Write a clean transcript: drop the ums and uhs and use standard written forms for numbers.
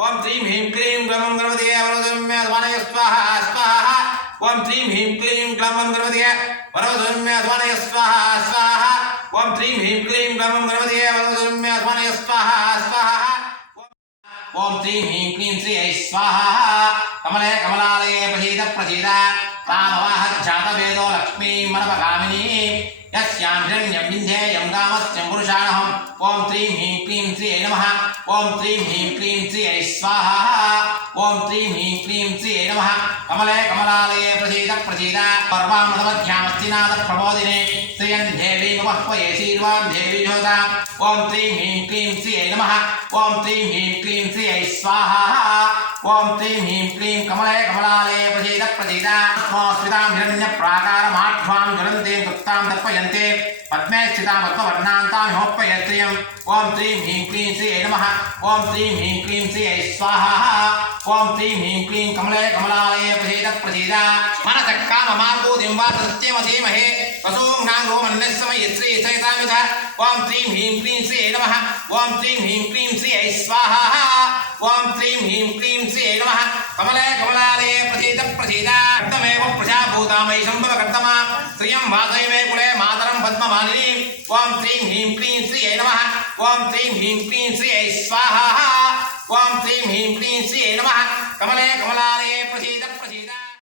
ఓం శ్రీం హ్రీం క్లీం గ్లం గణపతియే వరదమ్య ధ్వనయ స్వాహ స్వాహ ఓం శ్రీం హ్రీం క్లీం గ్లం గణపతియే వరదమ్య ధ్వనయ స్వాహ స్వాహ ఓం శ్రీం హ్రీం క్లీం గ్లం గణపతియే వరదమ్య ధ్వనయ స్వాహ స్వాహ ఓం శ్రీం హ్రీం క్లీం శ్రీ స్వాహ కమలే కమలాలయే ప్రసీద ప్రసీద తామవాహ జాతవేదో లక్ష్మీ మనపగామినీ యస్యాం హిరణ్యం వింధ్యేయం గామస్యం పురుషాణహం ఓం శ్రీం హ్రీం క్లీం శ్రీ నమః ఓం శ్రీం హ్రీం క్లీం శ్రీ స్వాహ ఓం శ్రీం హ్రీం క్లీం శ్రీ నమః కమలే కమలాలయే ప్రసీద ప్రసీద పర్వామృతమధ్యామస్తినాథ ప్రబోధినే శ్రియం దేవీ నమఃపయే శ్రీర్వాం దేవీ జ్యోతా ఓం శ్రీం హ్రీం క్లీం శ్రీ నమః ఓం శ్రీం హ్రీం క్లీం శ్రీ స్వాహ ఓం శ్రీం హ్రీం క్లీం కమలే కమలాలయే ప్రసీద ప్రసీద స్మితాం హిరణ్య ప్రాకారమాఢ్వాం జ్వలంతేం కృత్తాం దర్పయంతే పద్మే స్థితాం పద్మవర్ణాంతాం హోప్పయత్రియం ఓం శ్రీం హ్రీం క్లీం శ్రీ నమః ఓం శ్రీం హ్రీం క్లీం శ్రీ స్వాహ ఓం శ్రీం హ్రీం క్లీం కమలే కమలాలయే ప్రసీద ప్రసీద మనస కామమార్గోదిం వా సత్యమసీమహే వసూంఘాంగో మన్నస్సమయ శ్రీ సైతామిధ ఓం శ్రీం హ్రీం క్లీం శ్రీ నమః ఓం శ్రీం హ్రీం క్లీం శ్రీ స్వాహ ఓం శ్రీం హ్రీం క్లీం శ్రీ నమః కమలే కమలాలయే ప్రసీద ప్రసీద కర్తమేవ ప్రజాభూతామై సంభవకర్తమా శ్రియం వాసయమే కులే మాతరం పద్మమాలిని ఓం శ్రీం హ్రీం క్లీం శ్రీ నమః ఓం శ్రీం హ్రీం క్లీం శ్రీ స్వాహ ఓం శ్రీం హ్రీం క్లీం శ్రీ నమః కమలే కమలాలయే ప్రసీద